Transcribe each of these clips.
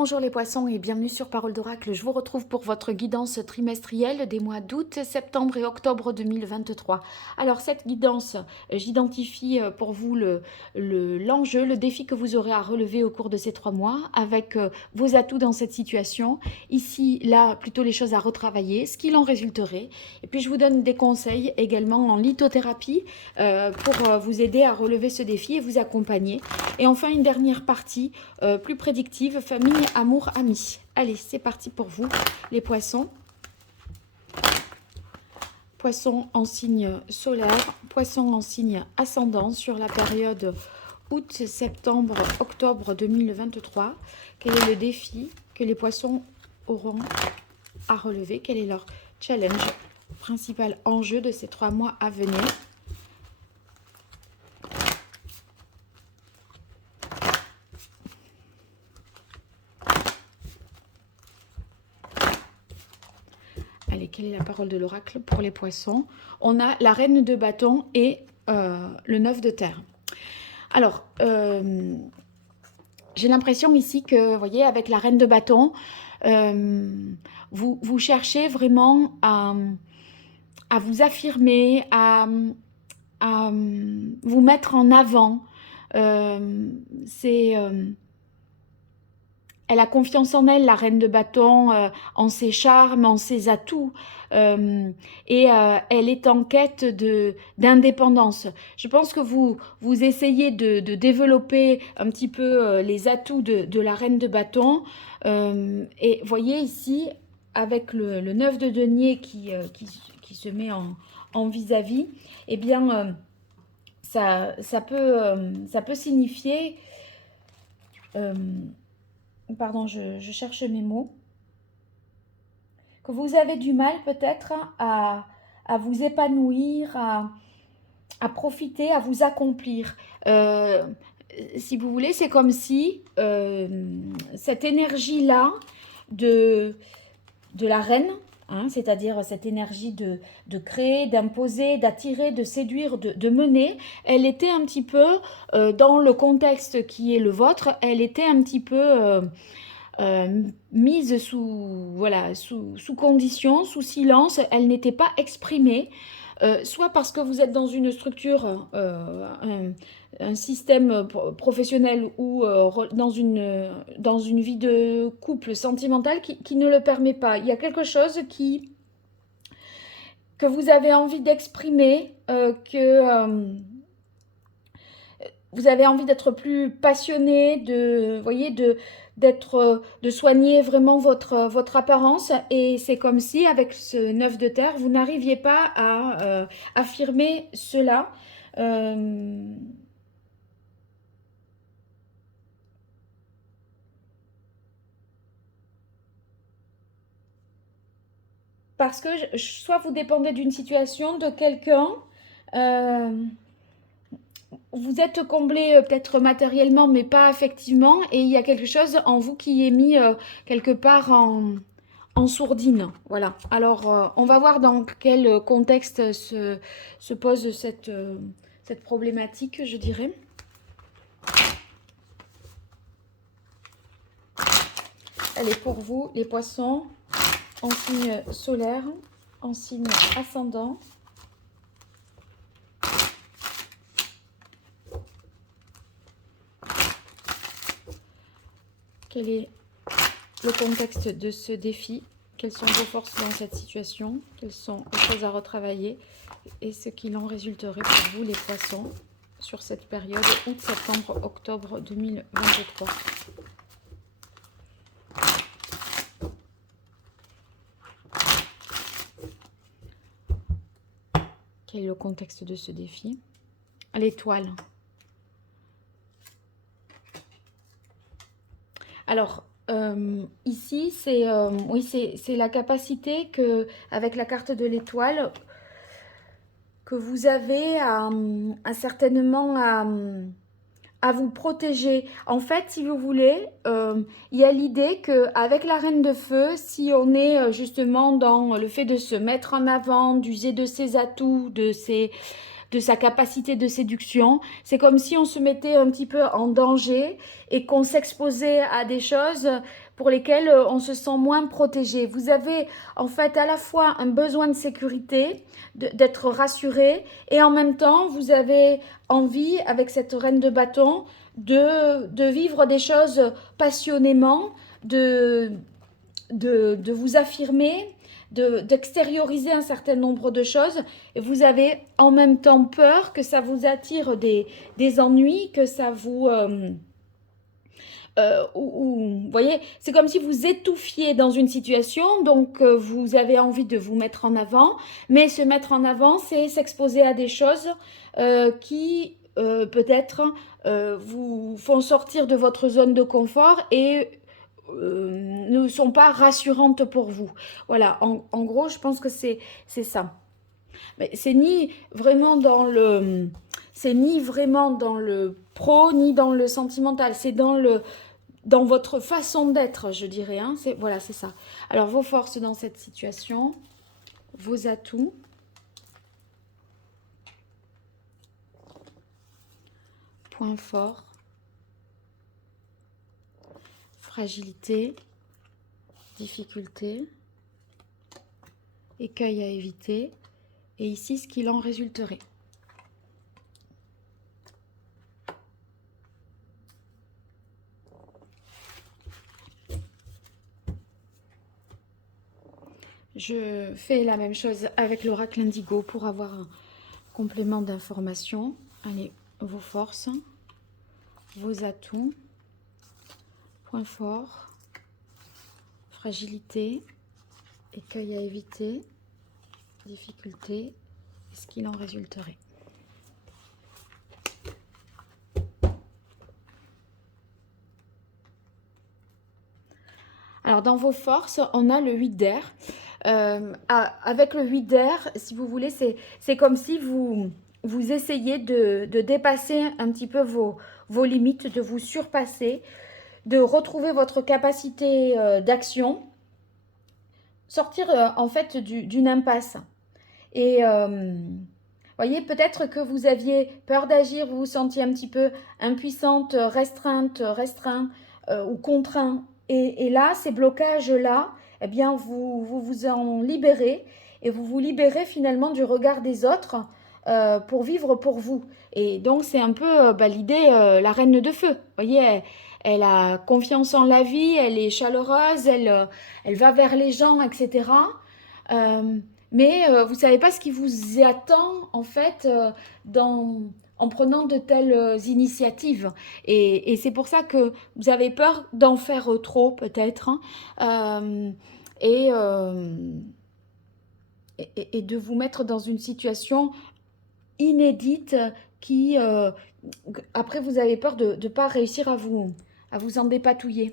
Bonjour les poissons et bienvenue sur Parole d'Oracle. Je vous retrouve pour votre guidance trimestrielle des mois d'août, septembre et octobre 2023. Alors cette guidance, j'identifie pour vous l'enjeu, le défi que vous aurez à relever au cours de ces 3 mois avec vos atouts dans cette situation. Ici, là, plutôt les choses à retravailler, ce qu'il en résulterait. Et puis je vous donne des conseils également en lithothérapie pour vous aider à relever ce défi et vous accompagner. Et enfin une dernière partie plus prédictive, famille, amour, amis. Allez, c'est parti pour vous, les poissons. Poissons en signe solaire, poissons en signe ascendant sur la période août, septembre, octobre 2023. Quel est le défi que les poissons auront à relever? Quel est leur challenge, principal enjeu de ces 3 mois à venir? Allez, quelle est la parole de l'oracle pour les poissons? On a la reine de bâton et le 9 de terre. Alors, j'ai l'impression ici que, vous voyez, avec la reine de bâton, vous cherchez vraiment à vous affirmer, à vous mettre en avant. Elle a confiance en elle, la reine de bâton, en ses charmes, en ses atouts. Elle est en quête d'indépendance. Je pense que vous essayez de développer un petit peu les atouts de la reine de bâton. Et voyez ici, avec le 9 de denier qui se met en vis-à-vis, eh bien, ça peut signifier... pardon, je cherche mes mots, que vous avez du mal peut-être à vous épanouir, à profiter, à vous accomplir. Si vous voulez, c'est comme si cette énergie-là de la reine, hein, c'est-à-dire cette énergie de créer, d'imposer, d'attirer, de séduire, de mener, elle était un petit peu, dans le contexte qui est le vôtre, elle était un petit peu mise sous condition, sous silence, elle n'était pas exprimée. Soit parce que vous êtes dans une structure, un système professionnel ou dans une vie de couple sentimentale qui ne le permet pas. Il y a quelque chose que vous avez envie d'exprimer, que vous avez envie d'être plus passionné, de soigner vraiment votre apparence. Et c'est comme si, avec ce 9 de terre, vous n'arriviez pas à affirmer cela. Parce que soit vous dépendez d'une situation, de quelqu'un, vous êtes comblé peut-être matériellement, mais pas affectivement, et il y a quelque chose en vous qui est mis quelque part en sourdine. Voilà. Alors, on va voir dans quel contexte se pose cette problématique, je dirais. Elle est pour vous, les poissons, en signe solaire, en signe ascendant. Quel est le contexte de ce défi? Quelles sont vos forces dans cette situation? Quelles sont les choses à retravailler? Et ce qu'il en résulterait pour vous, les poissons, sur cette période août, septembre, octobre 2023. Quel est le contexte de ce défi? L'étoile. Alors, ici, oui, c'est la capacité que, avec la carte de l'étoile, que vous avez certainement à vous protéger. En fait, si vous voulez, il y a l'idée qu'avec la reine de feu, si on est justement dans le fait de se mettre en avant, d'user de ses atouts, de sa capacité de séduction, c'est comme si on se mettait un petit peu en danger et qu'on s'exposait à des choses pour lesquelles on se sent moins protégé. Vous avez en fait à la fois un besoin de sécurité, d'être rassuré, et en même temps, vous avez envie, avec cette reine de bâton, de vivre des choses passionnément, de vous affirmer, d'extérioriser un certain nombre de choses, et vous avez en même temps peur que ça vous attire des ennuis, que ça vous... vous voyez, c'est comme si vous étouffiez dans une situation, donc vous avez envie de vous mettre en avant, mais se mettre en avant, c'est s'exposer à des choses qui peut-être vous font sortir de votre zone de confort et ne sont pas rassurantes pour vous. Voilà, en gros, je pense que c'est ça. Mais c'est ni vraiment dans le... C'est ni vraiment dans le pro, ni dans le sentimental. C'est dans votre façon d'être, je dirais. Hein. Voilà, c'est ça. Alors, vos forces dans cette situation, vos atouts. Points forts. Fragilité. Difficulté. Écueil à éviter. Et ici, ce qu'il en résulterait. Je fais la même chose avec l'oracle indigo pour avoir un complément d'information. Allez, vos forces, vos atouts, points forts, fragilité, écueil à éviter, difficulté, et ce qu'il en résulterait. Alors, dans vos forces, on a le 8 d'air. Avec le 8 d'air, si vous voulez, c'est comme si vous essayez de dépasser un petit peu vos limites, de vous surpasser, de retrouver votre capacité d'action, sortir en fait d'une impasse. Et voyez, peut-être que vous aviez peur d'agir, vous vous sentiez un petit peu impuissante, restreint ou contraint. Et là, ces blocages-là, eh bien, vous en libérez et vous vous libérez finalement du regard des autres pour vivre pour vous. Et donc, c'est un peu l'idée, la reine de feu. Vous voyez, elle a confiance en la vie, elle est chaleureuse, elle va vers les gens, etc. Mais vous ne savez pas ce qui vous attend en fait en prenant de telles initiatives. Et c'est pour ça que vous avez peur d'en faire trop peut-être, hein, et, et de vous mettre dans une situation inédite qui, après, vous avez peur de ne pas réussir à vous en dépatouiller.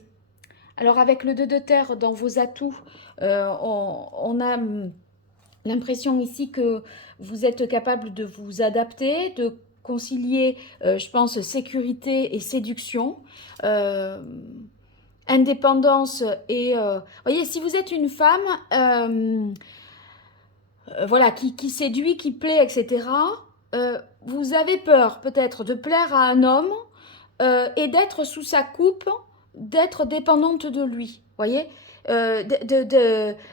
Alors avec le 2 de terre dans vos atouts, on a l'impression ici que vous êtes capable de vous adapter, de concilier, je pense, sécurité et séduction, indépendance et... voyez, si vous êtes une femme voilà, qui séduit, qui plaît, etc., vous avez peur peut-être de plaire à un homme et d'être sous sa coupe, d'être dépendante de lui, voyez,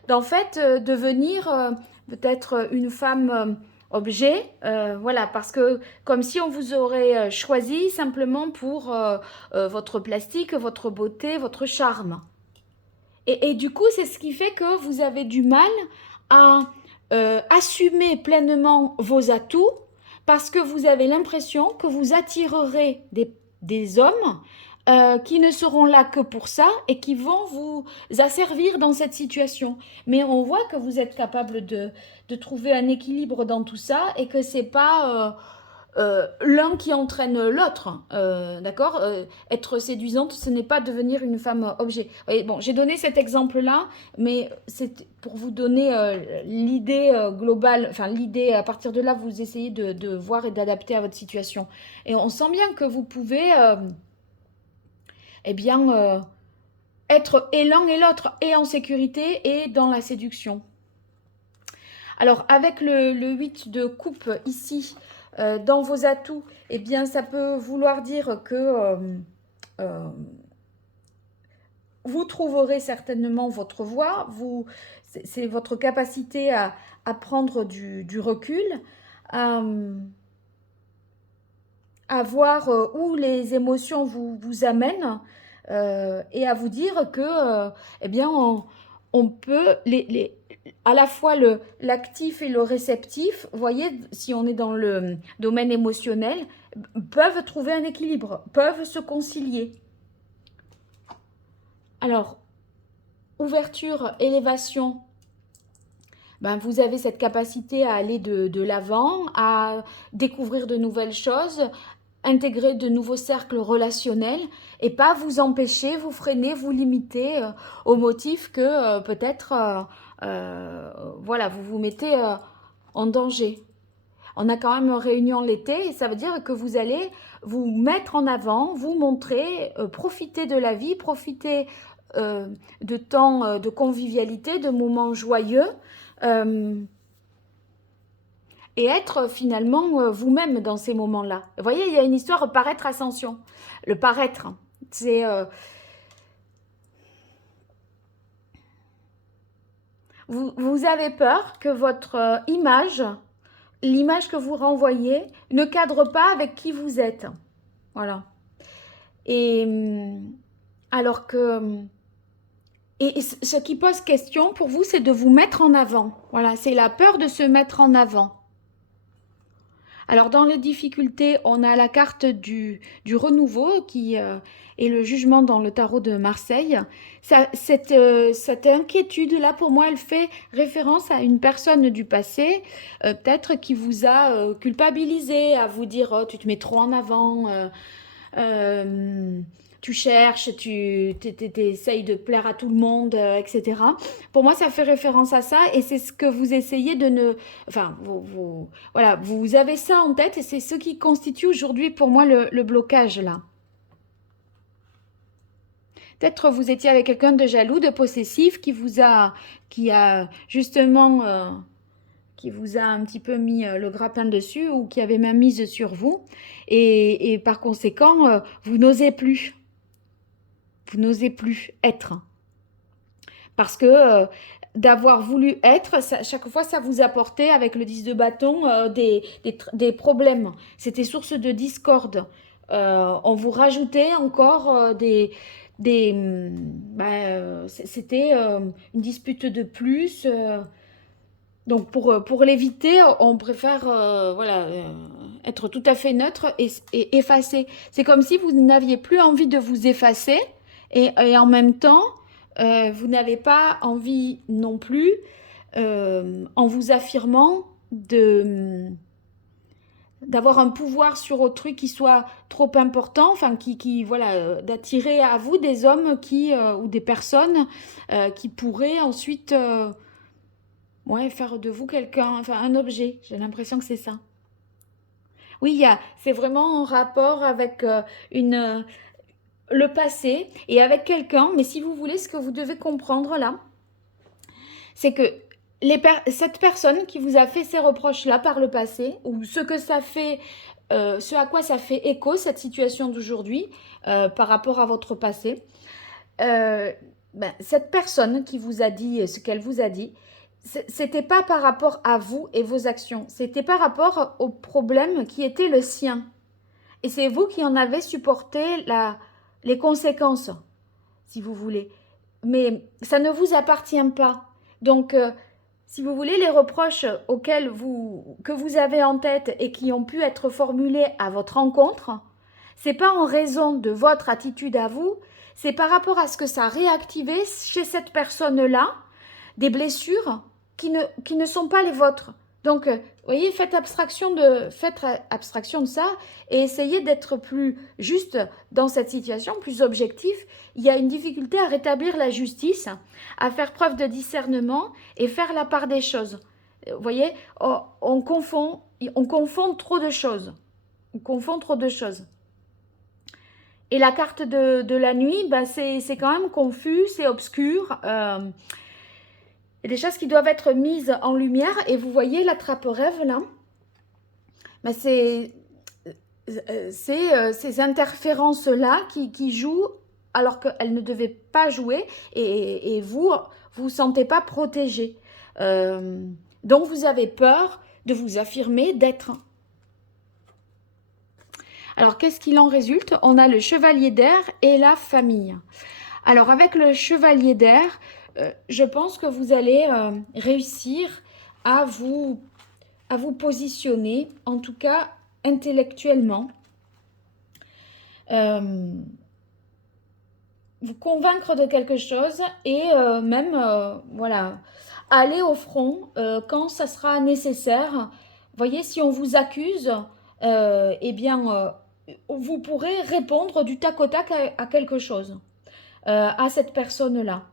d'en fait devenir peut-être une femme objet, voilà, parce que comme si on vous aurait choisi simplement pour votre plastique, votre beauté, votre charme. Et du coup, c'est ce qui fait que vous avez du mal à assumer pleinement vos atouts parce que vous avez l'impression que vous attirerez des hommes qui ne seront là que pour ça et qui vont vous asservir dans cette situation. Mais on voit que vous êtes capable de trouver un équilibre dans tout ça et que c'est pas l'un qui entraîne l'autre, d'accord, être séduisante, ce n'est pas devenir une femme objet. Et bon, j'ai donné cet exemple-là, mais c'est pour vous donner l'idée globale, enfin l'idée, à partir de là, vous essayez de voir et d'adapter à votre situation. Et on sent bien que vous pouvez, eh bien, être et l'un et l'autre, et en sécurité, et dans la séduction. Alors, avec le 8 de coupe ici, dans vos atouts, eh bien, ça peut vouloir dire que vous trouverez certainement votre voie, c'est votre capacité à prendre du recul, à voir où les émotions vous amènent et à vous dire que, eh bien, on peut, à la fois l'actif et le réceptif, vous voyez, si on est dans le domaine émotionnel, peuvent trouver un équilibre, peuvent se concilier. Alors, ouverture, élévation, ben, vous avez cette capacité à aller de l'avant, à découvrir de nouvelles choses, intégrer de nouveaux cercles relationnels et pas vous empêcher, vous freiner, vous limiter au motif que peut-être voilà, vous vous mettez en danger. On a quand même une réunion l'été et ça veut dire que vous allez vous mettre en avant, vous montrer, profiter de la vie, profiter de temps de convivialité, de moments joyeux et être finalement vous-même dans ces moments-là. Vous voyez, il y a une histoire paraître-ascension. Le paraître, c'est... vous avez peur que votre image, l'image que vous renvoyez, ne cadre pas avec qui vous êtes. Voilà. Et alors que... Et ce qui pose question pour vous, c'est de vous mettre en avant. Voilà, c'est la peur de se mettre en avant. Alors, dans les difficultés, on a la carte du renouveau qui est le jugement dans le tarot de Marseille. Cette inquiétude-là, pour moi, elle fait référence à une personne du passé, peut-être qui vous a culpabilisé, à vous dire oh, tu te mets trop en avant, tu cherches, tu essayes de plaire à tout le monde, etc. Pour moi, ça fait référence à ça et c'est ce que vous essayez de ne... Enfin, voilà, vous avez ça en tête et c'est ce qui constitue aujourd'hui pour moi le blocage là. Peut-être vous étiez avec quelqu'un de jaloux, de possessif qui a justement... qui vous a un petit peu mis le grappin dessus ou qui avait ma mise sur vous. Et par conséquent, vous n'osez plus. Vous n'osez plus être. Parce que d'avoir voulu être, chaque fois, ça vous apportait, avec le 10 de bâton, des problèmes. C'était source de discorde. On vous rajoutait encore c'était une dispute de plus. Donc pour l'éviter, on préfère voilà, être tout à fait neutre et effacer. C'est comme si vous n'aviez plus envie de vous effacer et en même temps, vous n'avez pas envie non plus, en vous affirmant, d'avoir un pouvoir sur autrui qui soit trop important, enfin voilà, d'attirer à vous des hommes ou des personnes qui pourraient ensuite ouais, faire de vous quelqu'un, enfin un objet. J'ai l'impression que c'est ça. Oui, c'est vraiment en rapport avec le passé et avec quelqu'un. Mais si vous voulez, ce que vous devez comprendre là, c'est que cette personne qui vous a fait ces reproches-là par le passé, ou ce que ça fait, ce à quoi ça fait écho, cette situation d'aujourd'hui, par rapport à votre passé, cette personne qui vous a dit ce qu'elle vous a dit, c'était pas par rapport à vous et vos actions, c'était par rapport au problème qui était le sien. Et c'est vous qui en avez supporté les conséquences, si vous voulez. Mais ça ne vous appartient pas. Donc, si vous voulez, les reproches que vous avez en tête et qui ont pu être formulés à votre encontre, c'est pas en raison de votre attitude à vous, c'est par rapport à ce que ça a réactivé chez cette personne-là des blessures qui ne sont pas les vôtres. Donc, vous voyez, faites abstraction de ça et essayez d'être plus juste dans cette situation, plus objectif. Il y a une difficulté à rétablir la justice, à faire preuve de discernement et faire la part des choses. Vous voyez, on confond trop de choses. On confond trop de choses. Et la carte de la nuit, ben c'est quand même confus, c'est obscur. Il y a des choses qui doivent être mises en lumière. Et vous voyez la trappe-rêve là, ben c'est ces interférences-là qui jouent alors qu'elle ne devait pas jouer et vous vous sentez pas protégé. Donc vous avez peur de vous affirmer, d'être. Alors qu'est-ce qu'il en résulte? On a le chevalier d'air et la famille. Alors avec le chevalier d'air, je pense que vous allez réussir à vous positionner, en tout cas intellectuellement, vous convaincre de quelque chose et même, voilà, aller au front quand ça sera nécessaire. Voyez, si on vous accuse, eh bien, vous pourrez répondre du tac au tac à quelque chose, à cette personne-là.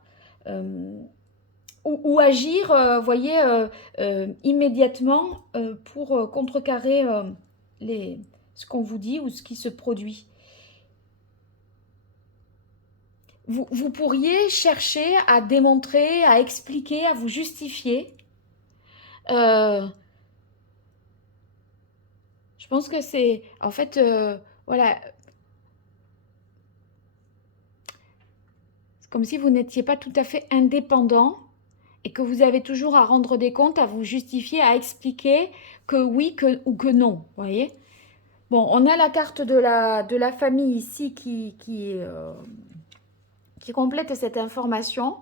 Ou agir, voyez, immédiatement pour contrecarrer ce qu'on vous dit ou ce qui se produit. Vous pourriez chercher à démontrer, à expliquer, à vous justifier. Je pense que c'est, en fait, voilà, c'est comme si vous n'étiez pas tout à fait indépendant et que vous avez toujours à rendre des comptes, à vous justifier, à expliquer que oui ou que non, voyez. Bon, on a la carte de la famille ici qui complète cette information.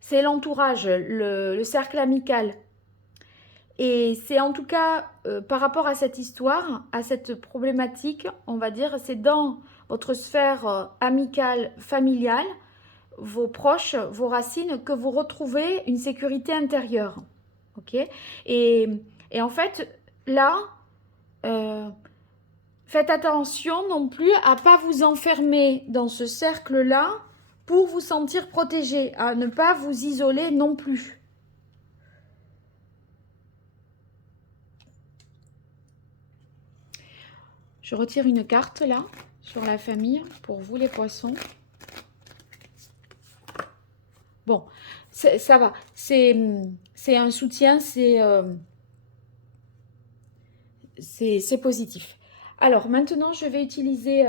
C'est l'entourage, le cercle amical. Et c'est en tout cas, par rapport à cette histoire, à cette problématique, on va dire, c'est dans votre sphère amicale, familiale, vos proches, vos racines, que vous retrouvez une sécurité intérieure. Ok? Et en fait, là, faites attention non plus à ne pas vous enfermer dans ce cercle-là pour vous sentir protégé, à ne pas vous isoler non plus. Je retire une carte là, sur la famille, pour vous les poissons. Bon, ça va, c'est un soutien, c'est positif. Alors maintenant, je vais utiliser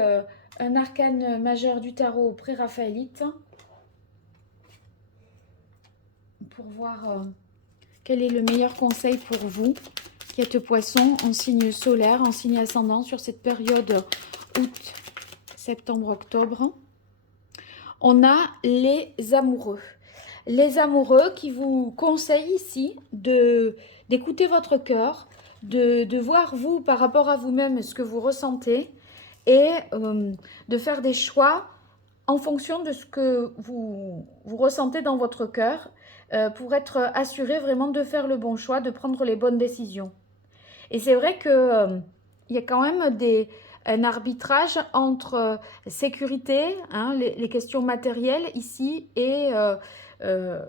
un arcane majeur du tarot pré-raphaélite pour voir quel est le meilleur conseil pour vous qui êtes poisson en signe solaire, en signe ascendant sur cette période août, septembre, octobre. On a les amoureux. Les amoureux qui vous conseillent ici d'écouter votre cœur, de voir vous par rapport à vous-même ce que vous ressentez et de faire des choix en fonction de ce que vous ressentez dans votre cœur pour être assuré vraiment de faire le bon choix, de prendre les bonnes décisions. Et c'est vrai que il y a quand même un arbitrage entre sécurité, hein, les questions matérielles ici et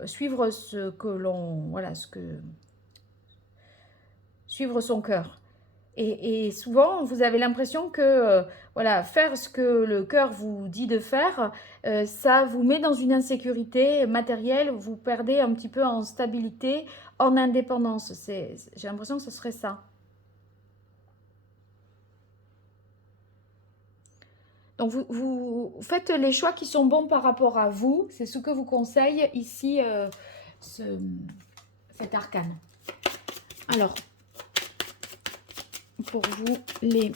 suivre ce que l'on, voilà, suivre son cœur. Et souvent, vous avez l'impression que voilà, faire ce que le cœur vous dit de faire, ça vous met dans une insécurité matérielle, vous perdez un petit peu en stabilité, en indépendance. J'ai l'impression que ce serait ça. Donc, vous faites les choix qui sont bons par rapport à vous. C'est ce que vous conseille ici cet arcane. Alors, pour vous, les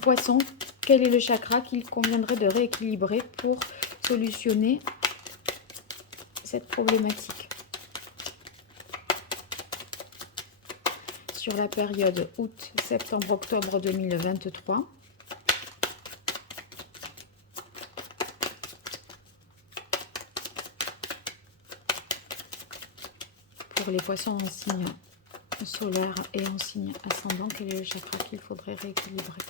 poissons, quel est le chakra qu'il conviendrait de rééquilibrer pour solutionner cette problématique sur la période août, septembre, octobre 2023. Pour les poissons en signe solaire et en signe ascendant, quel est le chakra qu'il faudrait rééquilibrer?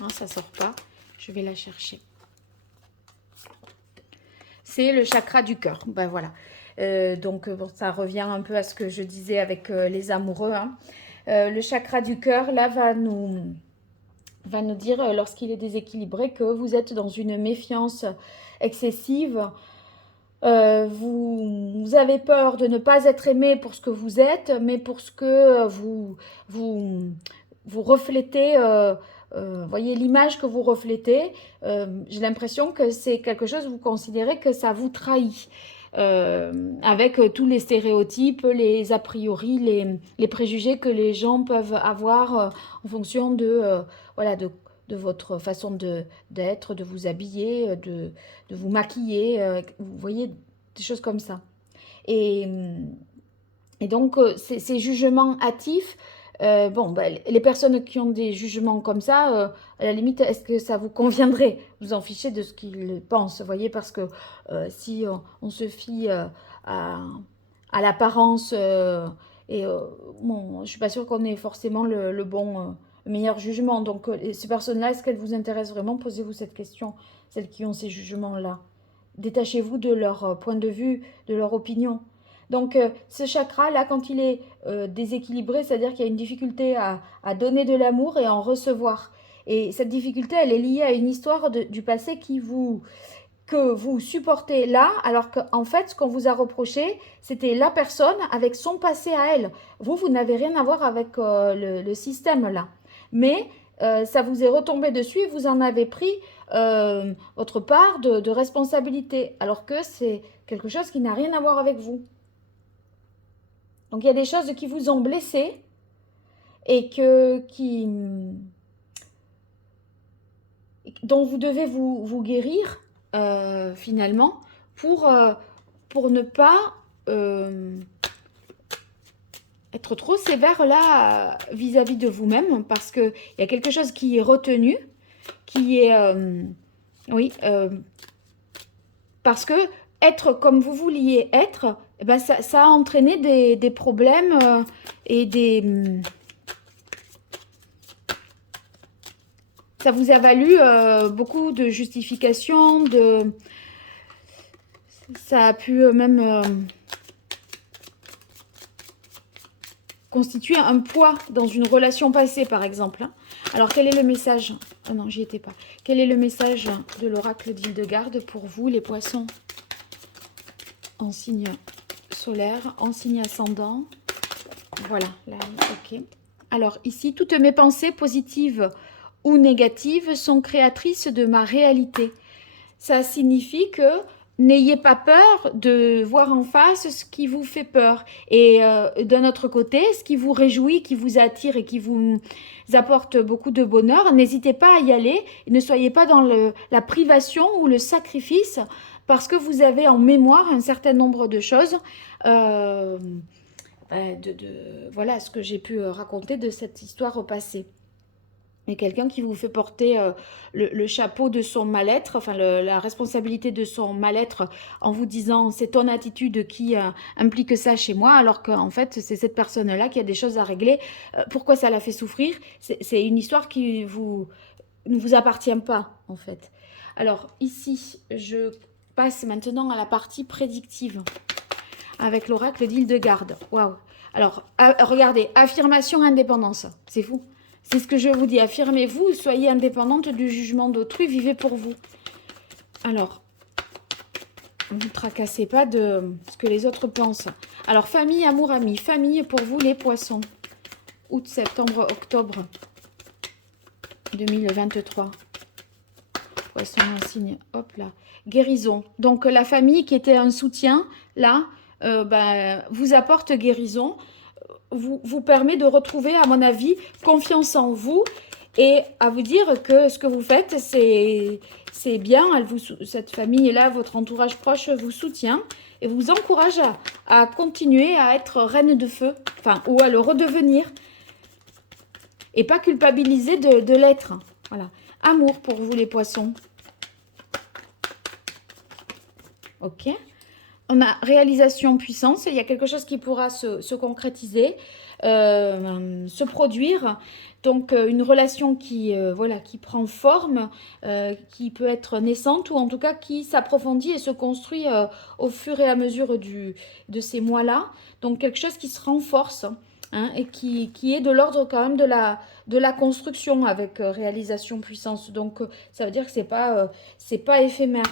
Non, ça sort pas. Je vais la chercher. C'est le chakra du cœur. Ben voilà. Donc, bon, ça revient un peu à ce que je disais avec les amoureux. Hein. Le chakra du cœur, là, va nous dire, lorsqu'il est déséquilibré, que vous êtes dans une méfiance excessive Vous avez peur de ne pas être aimé pour ce que vous êtes, mais pour ce que vous, vous reflétez, voyez l'image que vous reflétez. J'ai l'impression que c'est quelque chose, vous considérez que ça vous trahit. Avec tous les stéréotypes, les a priori, les préjugés que les gens peuvent avoir en fonction voilà, de votre façon d'être, de vous habiller, de vous maquiller, vous voyez, des choses comme ça. Et, et donc, ces jugements hâtifs, bon, bah, les personnes qui ont des jugements comme ça, à la limite, est-ce que ça vous conviendrait? Vous en fichez de ce qu'ils pensent, vous voyez, parce que si on se fie à, à l'apparence, et bon, je suis pas sûre qu'on ait forcément le bon, le meilleur jugement. Donc, ces personnes-là, est-ce qu'elles vous intéressent vraiment? Posez-vous cette question, celles qui ont ces jugements-là. Détachez-vous de leur point de vue, de leur opinion. Donc ce chakra-là, quand il est déséquilibré, c'est-à-dire qu'il y a une difficulté à donner de l'amour et à en recevoir. Et cette difficulté, elle est liée à une histoire du passé que vous supportez là, alors qu'en fait, ce qu'on vous a reproché, c'était la personne avec son passé à elle. Vous n'avez rien à voir avec le système là. Mais ça vous est retombé dessus et vous en avez pris votre part de responsabilité, alors que c'est quelque chose qui n'a rien à voir avec vous. Donc il y a des choses qui vous ont blessé et dont vous devez vous guérir finalement pour ne pas être trop sévère là vis-à-vis de vous-même, parce qu'il y a quelque chose qui est retenu, qui est... oui, parce que être comme vous vouliez être, eh ben ça a entraîné des problèmes et ça vous a valu beaucoup de justifications, ça a pu même constituer un poids dans une relation passée, par exemple. Alors, quel est le message? Oh non, j'y étais pas. Quel est le message de l'oracle d'Hildegarde pour vous, les poissons? En signe solaire, en signe ascendant. Voilà, là, ok. Alors, ici, toutes mes pensées positives ou négatives sont créatrices de ma réalité. Ça signifie que n'ayez pas peur de voir en face ce qui vous fait peur. Et d'un autre côté, ce qui vous réjouit, qui vous attire et qui vous apporte beaucoup de bonheur, n'hésitez pas à y aller. Et ne soyez pas dans la privation ou le sacrifice, parce que vous avez en mémoire un certain nombre de choses. Voilà ce que j'ai pu raconter de cette histoire au passé. Et quelqu'un qui vous fait porter le chapeau de son mal-être, enfin la responsabilité de son mal-être, en vous disant c'est ton attitude qui implique ça chez moi, alors qu'en fait c'est cette personne-là qui a des choses à régler. Pourquoi ça la fait souffrir? C'est une histoire qui ne vous appartient pas en fait. Alors ici, je passe maintenant à la partie prédictive avec l'oracle d'Hildegarde. Waouh! Alors regardez, affirmation indépendance, c'est fou. C'est ce que je vous dis, affirmez-vous, soyez indépendante du jugement d'autrui, vivez pour vous. Alors, ne vous tracassez pas de ce que les autres pensent. Alors, famille, amour, amis. Famille, pour vous, les poissons. Août, septembre, octobre 2023. Poisson, un signe, hop là. Guérison. Donc, la famille qui était un soutien, là, vous apporte guérison. Vous permet de retrouver, à mon avis, confiance en vous et à vous dire que ce que vous faites, c'est bien. Cette famille-là, votre entourage proche vous soutient et vous encourage à continuer à être reine de feu, enfin, ou à le redevenir et pas culpabiliser de l'être. Voilà. Amour pour vous, les poissons. Ok. On a réalisation, puissance. Il y a quelque chose qui pourra se concrétiser, se produire. Donc, une relation voilà, qui prend forme, qui peut être naissante ou en tout cas qui s'approfondit et se construit au fur et à mesure de ces mois-là. Donc, quelque chose qui se renforce hein, et qui est de l'ordre quand même de la construction avec réalisation, puissance. Donc, ça veut dire que c'est pas éphémère.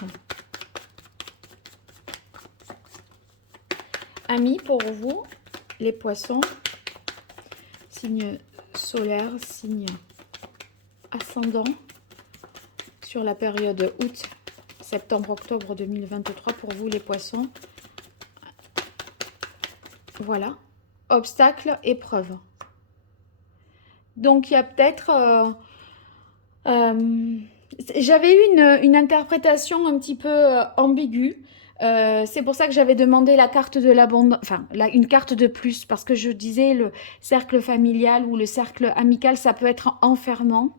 amis pour vous, les poissons, signe solaire, signe ascendant, sur la période août, septembre, octobre 2023 pour vous les poissons. Voilà, obstacle, épreuve. Donc il y a peut-être... j'avais eu une interprétation un petit peu ambiguë. C'est pour ça que j'avais demandé la carte de l'abondance, enfin une carte de plus, parce que je disais le cercle familial ou le cercle amical, ça peut être enfermant.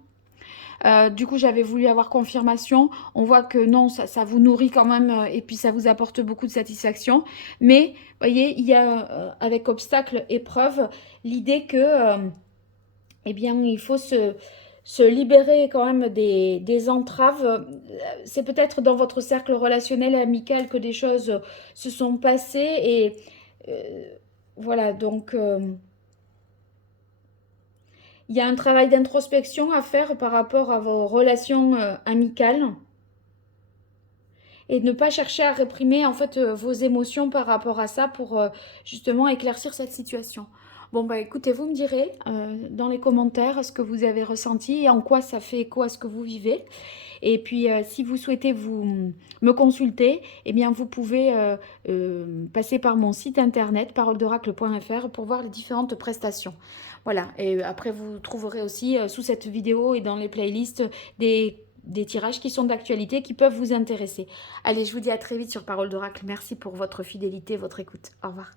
Du coup, j'avais voulu avoir confirmation. On voit que non, ça vous nourrit quand même et puis ça vous apporte beaucoup de satisfaction. Mais, vous voyez, il y a avec obstacle, épreuve, l'idée que, eh bien, il faut se libérer quand même des entraves. C'est peut-être dans votre cercle relationnel et amical que des choses se sont passées et voilà, donc il y a un travail d'introspection à faire par rapport à vos relations amicales et ne pas chercher à réprimer en fait vos émotions par rapport à ça pour justement éclaircir cette situation. Bon bah écoutez, vous me direz dans les commentaires ce que vous avez ressenti et en quoi ça fait écho à ce que vous vivez. Et puis si vous souhaitez me consulter, eh bien vous pouvez passer par mon site internet paroledoracle.fr pour voir les différentes prestations. Voilà, et après vous trouverez aussi sous cette vidéo et dans les playlists des tirages qui sont d'actualité, qui peuvent vous intéresser. Allez, je vous dis à très vite sur Parole d'Oracle. Merci pour votre fidélité, votre écoute. Au revoir.